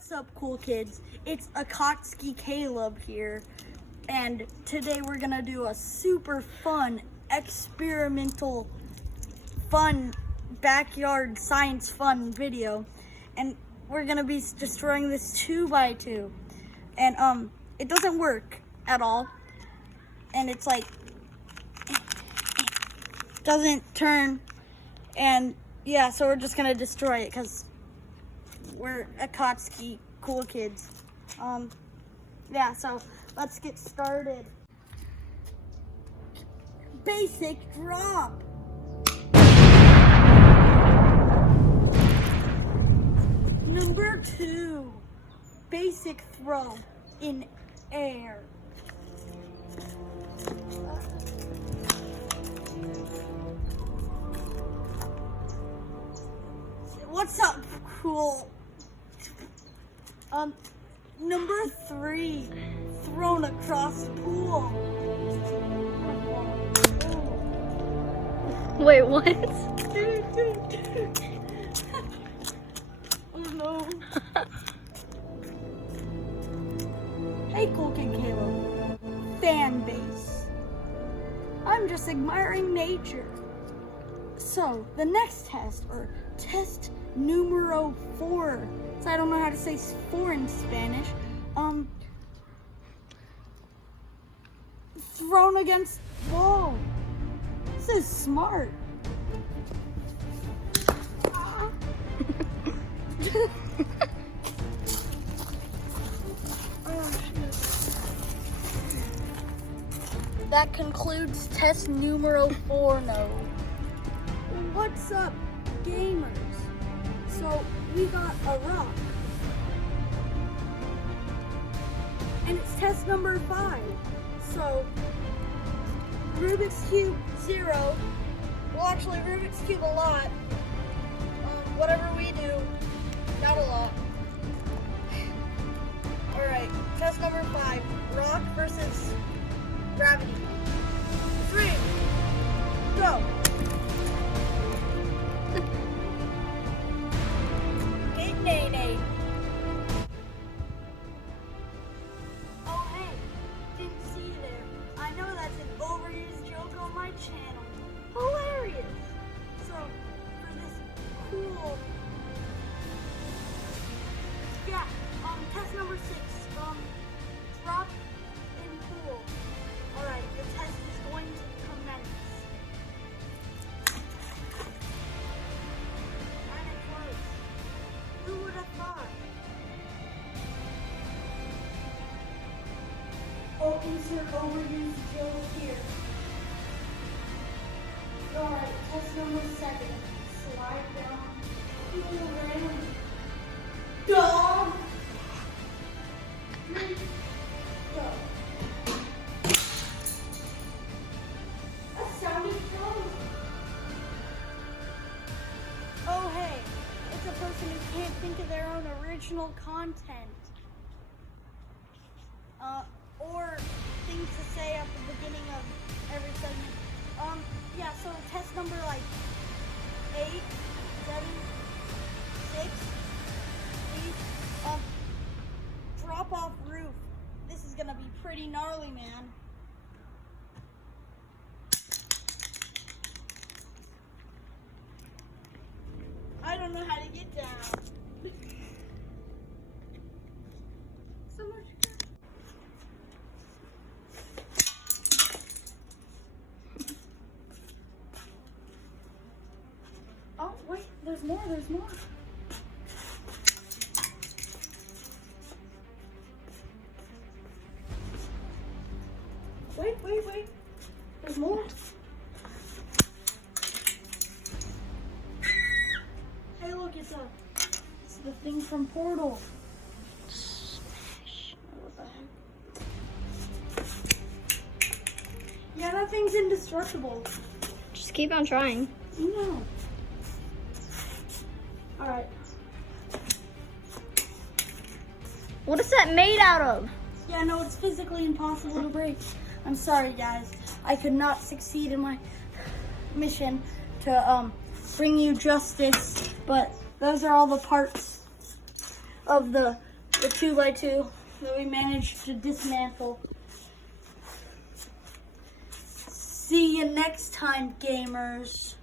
What's up, cool kids? It's Akatsuki Caleb here, and today we're gonna do a super fun, experimental, fun, backyard science fun video, and we're gonna be destroying this 2x2, and it doesn't work at all, and it's like doesn't turn, and yeah, so we're just gonna destroy it because we're Akatsuki cool kids. Yeah, so let's get started. Basic drop. Number 2, basic throw in air. What's up, cool? Number 3, thrown across pool. Wait, what? Oh no. Hey, cool kid Caleb. Fan base. I'm just admiring nature. So, the next test, or test numero 4. So I don't know how to say 4 in Spanish. Thrown against wall. This is smart. That concludes test numero 4. No. What's up, gamers? So we got a rock, and it's test number 5. So Rubik's Cube 0. Well, actually, Rubik's Cube a lot. Whatever we do, not a lot. All right, test number 5: rock versus gravity. 3, go. Nay. Oh hey, didn't see you there. I know that's an overused joke on my channel. Hilarious. So for this cool, yeah, test number 6, drop in pool. All right, the test is going to commence. Who would have thought? Oh, insert overused joke here. Alright, test number 7. Slide down. People random. Dog! 3, go. That sounded frozen. Oh, hey. It's a person who can't think of their own original content. Or things to say at the beginning of every segment. Yeah, so test number like 8, 7, 6, 8, drop off roof. This is gonna be pretty gnarly, man. I don't know how to get down. So much. Oh, wait, there's more. Wait. There's more. Hey, look, it's the thing from Portal. What the heck? Yeah, that thing's indestructible. Just keep on trying. No. Alright. What is that made out of? Yeah, no, it's physically impossible to break. I'm sorry, guys. I could not succeed in my mission to bring you justice, but those are all the parts of the the 2x2 that we managed to dismantle. See you next time, gamers.